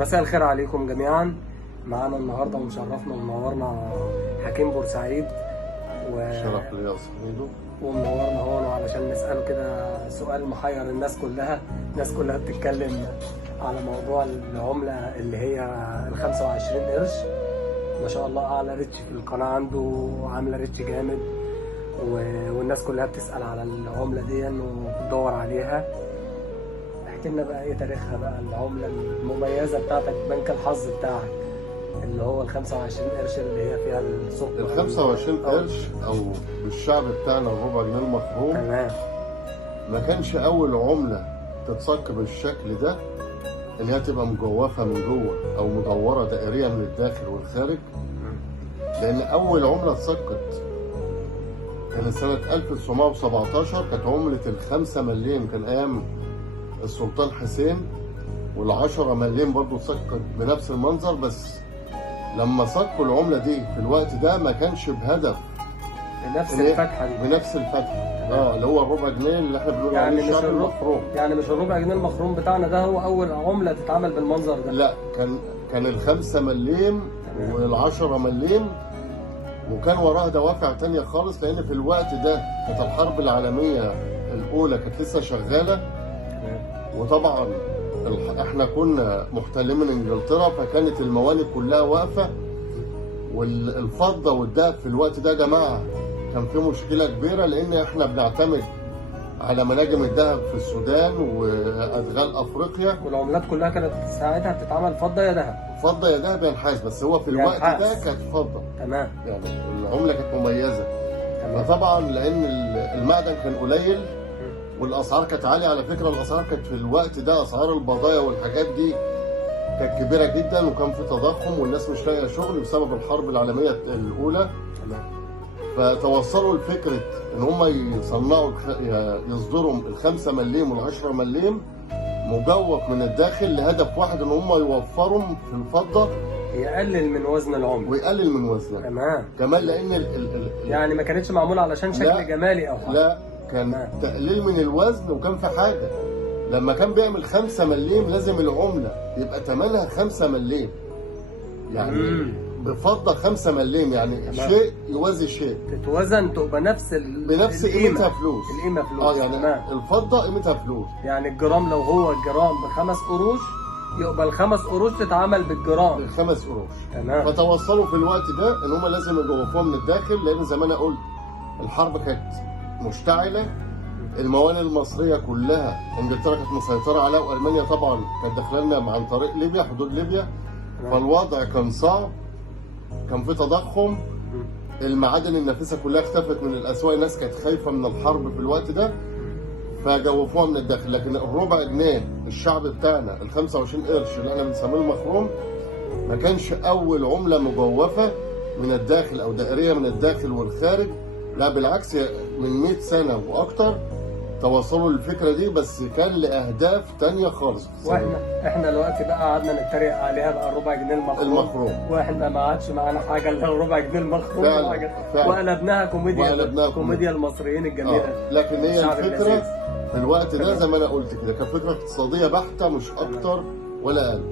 مساء الخير عليكم جميعا. معانا النهارده ومشرفنا ومنورنا حكيم بورسعيد شرف ليا صحيده ومنورنا هون علشان نسأله كده سؤال محير الناس كلها. الناس كلها بتتكلم على موضوع العملة اللي هي ال 25 قرش. ما شاء الله أعلى ريتش في القناة عنده، عاملة ريتش جامد والناس كلها بتسأل على العملة دي وبتدور عليها. احكي لنا بقى ايه تاريخها بقى، العملة المميزة بتاعتك، بنك الحظ بتاعك اللي هو ال 25 قرش اللي هي فيها السكر. ال 25 قرش او بالشعب بتاعنا الربع جنيه المخروم، تمام. ما كانش اول عمله تتصك بالشكل ده اللي هي تبقى مجوفه من جوه او مدوره دائريه من الداخل والخارج، لان اول عمله اتصكت كانت سنه 1917، كانت عمله ال5 مليم، كان ايام السلطان حسين، وال10 مليم برضو اتصكت بنفس المنظر. بس لما صكوا العمله دي في الوقت ده ما كانش بهدف بنفس الفتحه دي، بنفس الفتحه اللي هو الربع جنيه اللي احنا بنقول عليه الشعب المخروم. يعني مش الربع جنيه المخروم بتاعنا ده هو اول عمله تتعمل بالمنظر ده؟ لا، كان ال5 مليم وال10 مليم، وكان وراها دوافع تانية خالص، لان في الوقت ده كانت الحرب العالميه الاولى كانت لسه شغاله، وطبعا احنا كنا محتلين من انجلترا، فكانت الموانئ كلها واقفه، والفضه والذهب في الوقت ده يا جماعه كان في مشكله كبيره، لان احنا بنعتمد على مناجم الذهب في السودان وادغال افريقيا، والعملات كلها كانت ساعتها بتتعمل فضه يا ذهب. فضه يا ذهب يا نحاس، بس هو في الوقت ده كانت فضه. تمام. يعني العمله كانت مميزه. تمام. فطبعا لان المعدن كان قليل والاسعار كانت عاليه، على فكره الاسعار كانت في الوقت ده، اسعار البضايع والحاجات دي كانت كبيره جدا، وكان في تضخم والناس مش لاقيه شغل بسبب الحرب العالميه الاولى. تمام. فتوصلوا لفكره ان هم يصنعوا يصدروا ال5 مليم وال10 مليم مجوف من الداخل لهدف واحد، ان هم يوفروا في الفضه، يقلل من وزن العمله ويقلل من وزنها. تمام. كمان لان يعني ما كانتش معموله علشان شكل جمالي او حاجه، لا، كان تقليل من الوزن. وكان في حاجه، لما كان بيعمل 5 مليم لازم العمله يبقى ثمنها 5 مليم، يعني بفضه 5 مليم، يعني شيء يوازي شيء، تتوزن تبقى بنفس قيمتها فلوس. القيمه فلوس. يعني الفضه قيمتها فلوس. يعني الجرام لو هو الجرام ب5 قروش يبقى ال5 قروش تتعمل بالجرام ب5 قروش. تمام. فتوصلوا في الوقت ده ان هم لازم يجوفوها من الداخل، لان زي ما انا قلت الحرب كانت مشتعله، الموانئ المصريه كلها انجلترا كانت مسيطره عليها، والمانيا طبعا كانت داخله لنا عن طريق ليبيا، حدود ليبيا. فالوضع كان صعب، كان في تضخم، المعادن النفيسه كلها اختفت من الاسواق، الناس كانت خايفه من الحرب في الوقت ده، فجوفوها من الداخل. لكن الربع جنيه الشعب بتاعنا ال 25 قرش اللي احنا بنسميه المخروم ما كانش اول عمله مجوفه من الداخل او دائريه من الداخل والخارج، لا بالعكس، من 100 سنه واكتر توصلوا للفكره دي، بس كان لاهداف تانية خالص. احنا دلوقتي بقى قعدنا نتريق عليها بقى الربع جنيه المخروم، واحنا ما عادش معانا حاجه الا الربع جنيه المخروم، وقلبناها كوميديا المصريين الجميله. لكن هي الفكره في الوقت ده زي ما انا قلت كده، كانت فكره اقتصاديه بحته مش اكتر ولا اقل.